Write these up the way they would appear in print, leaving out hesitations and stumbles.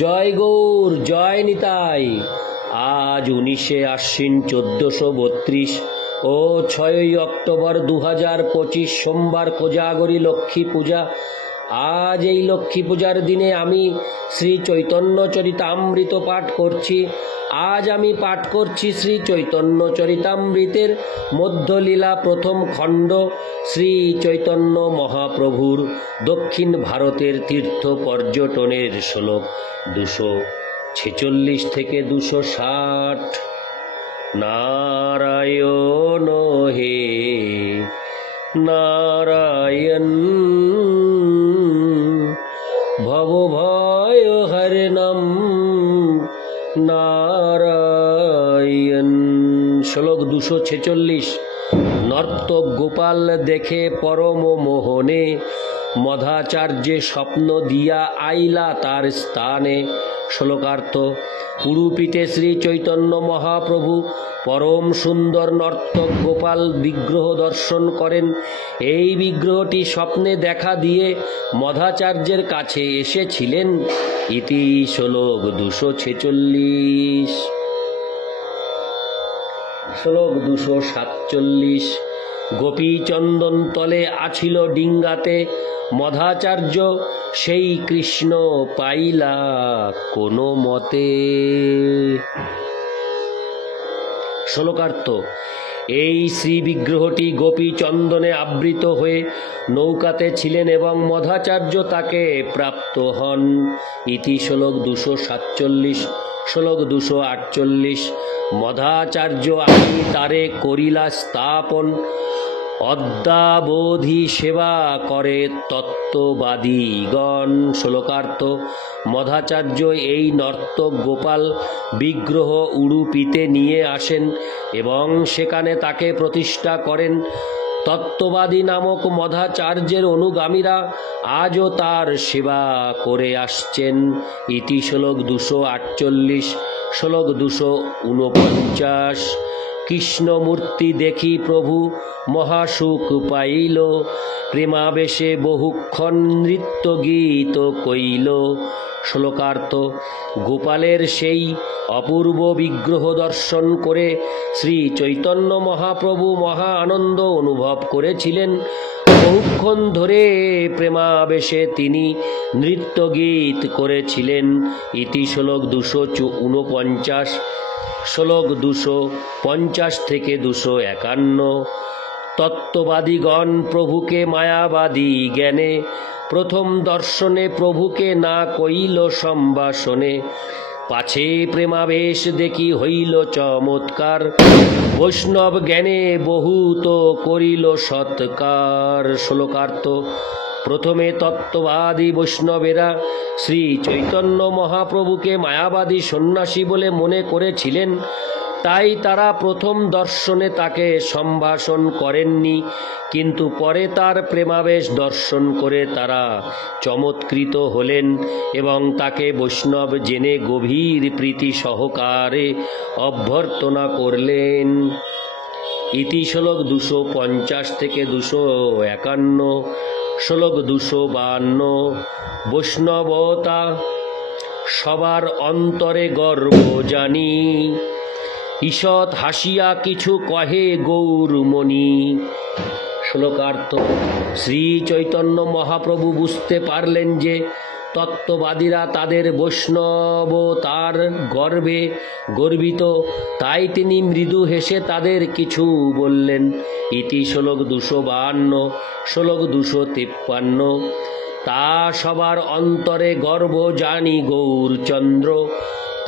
জয় গৌর, জয় নিতাই। আজ 19শে আশ্বিন 1432 ও 6ই অক্টোবর 2025 সোমবার, কোজাগরী লক্ষ্মী পূজা। আজ এই লক্ষ্মী পূজার দিনে আমি শ্রী চৈতন্য চরিতামৃত পাঠ করছি। আজ আমি পাঠ করছি শ্রী চৈতন্য চরিতামৃতের মধ্যলীলা প্রথম খণ্ড, শ্রী চৈতন্য মহাপ্রভুর দক্ষিণ ভারতের তীর্থ পর্যটনের শ্লোক 246 থেকে 260। নারায়ণ হে নারায়ণ, ভব ভয় হরণম নারায়ণ। শ্লোক 246। নর্তক গোপাল দেখে পরম মোহনে, মধ্বাচার্যে স্বপ্ন দিয়া আইলা তার স্থানে। শ্লোকার্থ: উড়ুপিতে শ্রী চৈতন্য মহাপ্রভু পরম সুন্দর নর্তক গোপাল বিগ্রহ দর্শন করেন। এই বিগ্রহটি স্বপ্নে দেখা দিয়ে মধ্বাচার্যের কাছে এসেছিলেন। ইতি শ্লোক 246। শ্লোক 247। গোপী চন্দন তলে আছিল ডিঙ্গাতে, মধ্বাচার্য সেই কৃষ্ণ পাইলা কোনো মতে। শ্লোকার্থ: এই শ্রী বিগ্রহটি গোপী চন্দনে আবৃত হয়ে নৌকাতে ছিলেন এবং মধ্বাচার্য তাকে প্রাপ্ত হন। ইতি শ্লোক 247। শ্লোক 248। মধ্বাচার্য আনি তারে করিলা স্থাপন, অদ্যাবধি সেবা করে তত্ত্ববাদীগণ। শ্লোকার্থ: মধ্বাচার্য এই নর্তক গোপাল বিগ্রহ উড়ুপিতে নিয়ে আসেন এবং সেখানে তাকে প্রতিষ্ঠা করেন। তত্ত্ববাদী নামক মধ্বাচার্যের অনুগামীরা আজও তার সেবা করে আসছেন। ইতি শ্লোক 248। শ্লোক 249। কৃষ্ণমূর্তি দেখি প্রভু মহাসুখ পাইল, প্রেমাবেশে বহুক্ষণ নৃত্য গীত কইল। শ্লোকার্থ: গোপালের সেই অপূর্ব বিগ্রহ দর্শন করে শ্রী চৈতন্য মহাপ্রভু মহা আনন্দ অনুভব করেছিলেন। বহুক্ষণ ধরে প্রেমাবেশে তিনি নৃত্য গীত করেছিলেন। ইতি শ্লোক 249। শ্লোক 250 থেকে 251। তত্ত্ববাদীগণ প্রভুকে মায়াবাদী জ্ঞানে, প্রথম দর্শনে প্রভুকে না কইল সম্ভাষণে। পাছে প্রেমাবেশ দেখি হইল চমৎকার, বৈষ্ণব জ্ঞানে বহুত করিল সৎকার। শ্লোকার্থ: প্রথমে তত্ত্ববাদী বৈষ্ণবেরা শ্রী চৈতন্য মহাপ্রভুকে মায়াবাদী সন্ন্যাসী বলে মনে করেছিলেন, তাই তারা প্রথম দর্শনে তাকে সম্ভাষণ করেননি। কিন্তু পরে তার প্রেমাবেশ দর্শন করে তারা চমৎকৃত হলেন এবং তাকে বৈষ্ণব জেনে গভীর প্রীতি সহকারে অভ্যর্থনা করলেন। ইতি শ্লোক 250 থেকে 251। শ্লোক 252। বৈষ্ণবতা সবার অন্তরে গর্ব জানি, ঈষৎ হাসিয়া কিছু কহে গৌরমণি। শ্লোকার্থ: শ্রী চৈতন্য মহাপ্রভু বুঝতে পারলেন যে তত্ত্ববাদীরা তাদের বৈষ্ণবতার গর্বে গর্বিত, তাই তিনি মৃদু হেসে তাদের কিছু বললেন। ইতি শ্লোক 252। শ্লোক 253। তা সবার অন্তরে গর্ব জানি গৌরচন্দ্র,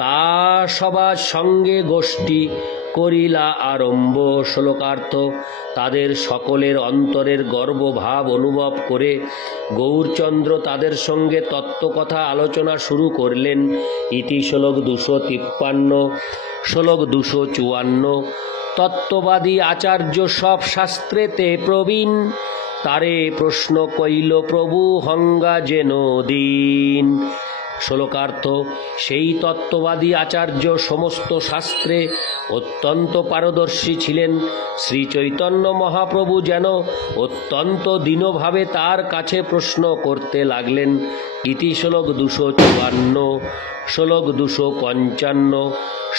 তা সবার সঙ্গে গোষ্ঠী করিলা আরম্ভ। শ্লোকার্থ: তাদের সকলের অন্তরের গর্বভাব অনুভব করে গৌরচন্দ্র তাদের সঙ্গে তত্ত্বকথা আলোচনা শুরু করলেন। ইতি শ্লোক 253। শ্লোক 254। তত্ত্ববাদী আচার্য সব শাস্ত্রেতে প্রবীণ, তারে প্রশ্ন কইল প্রভু হঙ্গা যেন দিন। শ্লোকার্থ: সেই তত্ত্ববাদী আচার্য সমস্ত শাস্ত্রে অত্যন্ত পারদর্শী ছিলেন। শ্রী চৈতন্য মহাপ্রভু যেন অত্যন্ত দীনভাবে তার কাছে প্রশ্ন করতে লাগলেন। ইতি শ্লোক 254। শ্লোক 255।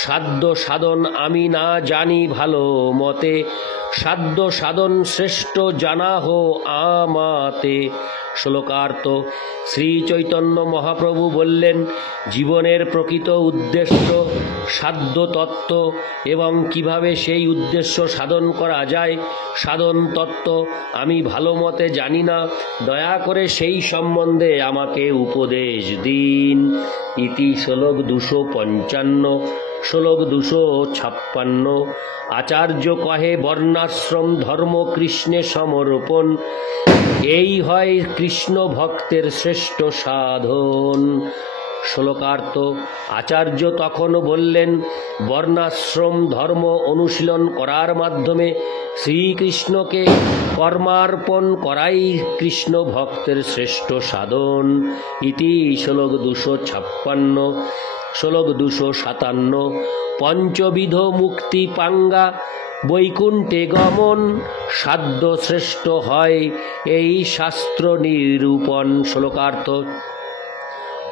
সাধ্য সাধন আমি না জানি ভালো মতে, সাধ্য সাধন শ্রেষ্ঠ জানা হো আমাতে। শ্লোকার্থ। শ্রী চৈতন্য মহাপ্রভু বললেন, জীবনের প্রকৃত উদ্দেশ্য, সাধ্য তত্ত্ব এবং কিভাবে সেই উদ্দেশ্য সাধন করা যায়, সাধন তত্ত্ব আমি ভালো মতে জানি না, দয়া করে সেই সম্বন্ধে আমাকে উপদেশ দিন। ইতি শ্লোক 255। শ্লোক 256। আচার্য কহে বর্ণাশ্রম ধর্ম কৃষ্ণে সমর্পণ, এই হয় কৃষ্ণ ভক্তের শ্রেষ্ঠ সাধন। শ্লোকার্থ। আচার্য তখন বললেন, বর্ণাশ্রম ধর্ম অনুশীলন করার মাধ্যমে শ্রীকৃষ্ণকে কর্মার্পণ করাই কৃষ্ণ ভক্তের শ্রেষ্ঠ সাধন। ইতি শ্লোক 256। শ্লোক 257। পঞ্চবিধ মুক্তি পাঙ্গা বৈকুণ্ঠে গমন, সাধ্য শ্রেষ্ঠ হয় এই শাস্ত্র নিরূপণ। শ্লোকার্থ।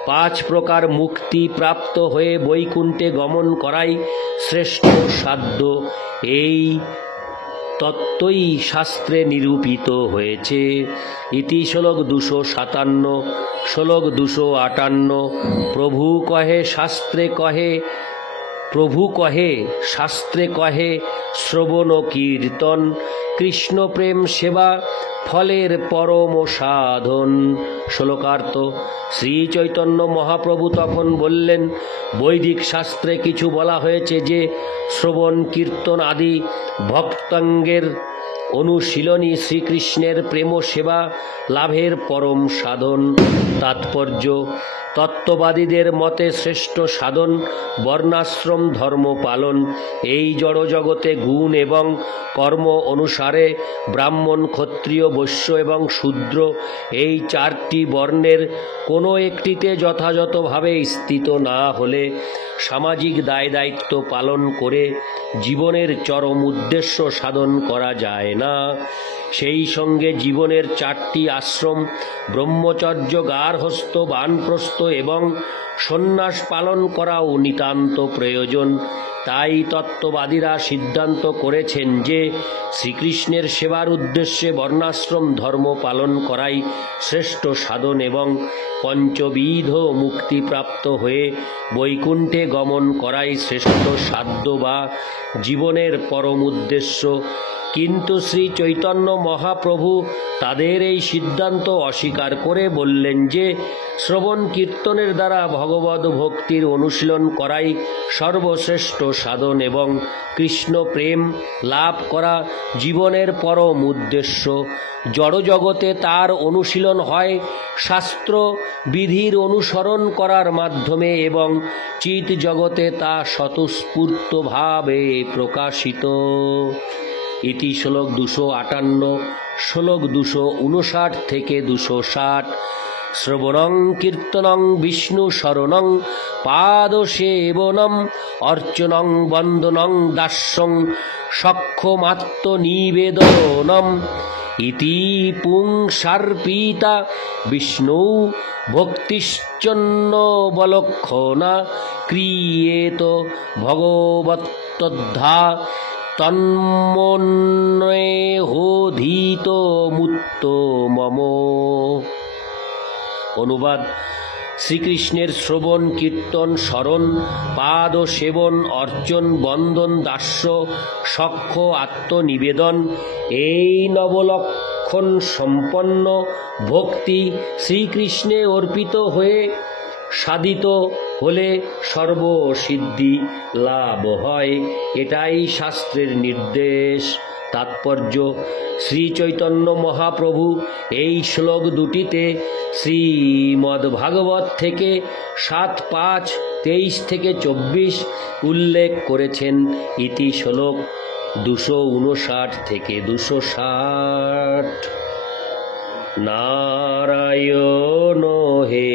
5 প্রকার মুক্তি প্রাপ্ত হয়ে বৈকুণ্ঠে গমন করাই শ্রেষ্ঠ সাধ্য, এই তত্ত্বই শাস্ত্রে নিরূপিত হয়েছে। ইতি শ্লোক 257। শ্লোক 258। প্রভু কহে শাস্ত্রে কহে, প্রভু কহে শাস্ত্রে কহে শ্রবণ কীর্তন, কৃষ্ণ প্রেম সেবা ফলের পরম সাধন। শ্লোকার্থ। শ্রী চৈতন্য মহাপ্রভু তখন বললেন, বৈদিক শাস্ত্রে কিছু বলা হয়েছে যে শ্রবণ কীর্তন আদি ভক্তাঙ্গের অনুশীলনী শ্রীকৃষ্ণের প্রেম সেবা লাভের পরম সাধন। তাৎপর্য। তত্ত্ববাদীদের মতে শ্রেষ্ঠ সাধন বর্ণাশ্রম ধর্ম পালন। এই জড়জগতে গুণ এবং কর্ম অনুসারে ব্রাহ্মণ, ক্ষত্রিয়, বৈশ্য এবং শূদ্র এই 4টি বর্ণের কোনো একটিতে যথাযথভাবে স্থিত না হলে সামাজিক দায় দায়িত্ব পালন করে জীবনের চরম উদ্দেশ্য সাধন করা যায় না। সেই সঙ্গে জীবনের 4টি আশ্রম ব্রহ্মচর্য, গার্হস্থ্য, বানপ্রস্থ এবং সন্ন্যাস পালন করাও নিতান্ত প্রয়োজন। তাই তত্ত্ববাদীরা সিদ্ধান্ত করেছেন যে শ্রীকৃষ্ণের সেবার উদ্দেশ্যে বর্ণাশ্রম ধর্ম পালন করাই শ্রেষ্ঠ সাধন এবং পঞ্চবিধ মুক্তিপ্রাপ্ত হয়ে বৈকুণ্ঠে গমন করাই শ্রেষ্ঠ সাধ্য বা জীবনের পরম উদ্দেশ্য। কিন্তু শ্রী চৈতন্য মহাপ্রভু তাদের এই সিদ্ধান্ত অস্বীকার করে বললেন যে শ্রবণ কীর্তনের দ্বারা ভগবদ ভক্তির অনুশীলন করাই সর্বশ্রেষ্ঠ সাধন এবং কৃষ্ণ প্রেম লাভ করা জীবনের পরম উদ্দেশ্য। জড়জগতে তার অনুশীলন হয় শাস্ত্র বিধির অনুসরণ করার মাধ্যমে এবং চিৎ জগতে তা স্বতঃস্ফূর্তভাবে প্রকাশিত। ইতি শ্লোক 258। শ্লোক 259 থেকে 260। শ্রবণং কীর্তনং বিষ্ণু শরণং পাদসেবনম অর্চনং বন্দনং দাস্যং সক্ষমাত্ম নিবেদনম, ইতি পুংসার্পিতা বিষ্ণু ভক্তিশ্চন্ন বলক্ষণা ক্রিয়েত ভগবত্তদ্ধা তন্মন্যেহোধীত মুত্ত মম। অনুবাদ। শ্রীকৃষ্ণের শ্রবণ কীর্তন, স্মরণ, পাদ সেবন, অর্চন, বন্দন, দাস্য, সখ্য, আত্মনিবেদন এই নবলক্ষণ সম্পন্ন ভক্তি শ্রীকৃষ্ণে অর্পিত হয়ে সাধিত হলে সর্বসিদ্ধি লাভ হয়, এটাই শাস্ত্রের নির্দেশ। তাৎপর্য। শ্রী চৈতন্য মহাপ্রভু এই শ্লোক দুটিতে শ্রীমদ্ভাগবত থেকে 7:5-23 থেকে 24 উল্লেখ করেছেন। ইতি শ্লোক 259 থেকে 260। নারায়ণ হে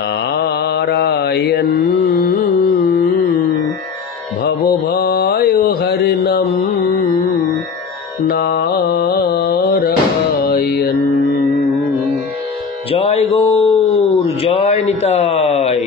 নারায়ণ ভবভয়হরণম নারায়ণ। জয় নিতাই।